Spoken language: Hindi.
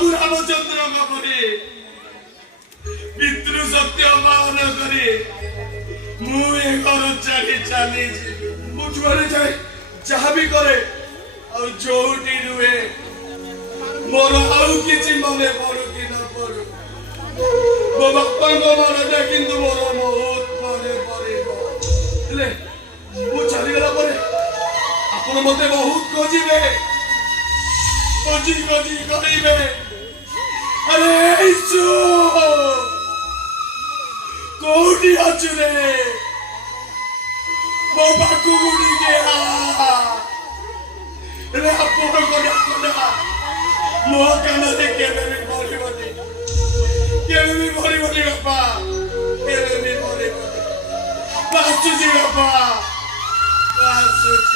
प्रभु रामचंद्र परी पितृ सत्य पालन करे मु ए घर छाड़ी चली मु जुआरे जाए जहाँ भी करे और जोटी रुए मोर आउ किछि मने पड़ू कि न पड़ू मो बापा को मन किंतु मोर बहुत मने पड़े ले मु चली गला परे आपण मते बहुत खोजिबे खोजी खोजी करिबे अरे ईशु कोडी अछु रे मो बाकु गुडी के रे आपण को डाकना मो काना रे केबे भी भरिबनी बापा केबे भी भरिबनी बासुजी बापा बासुजी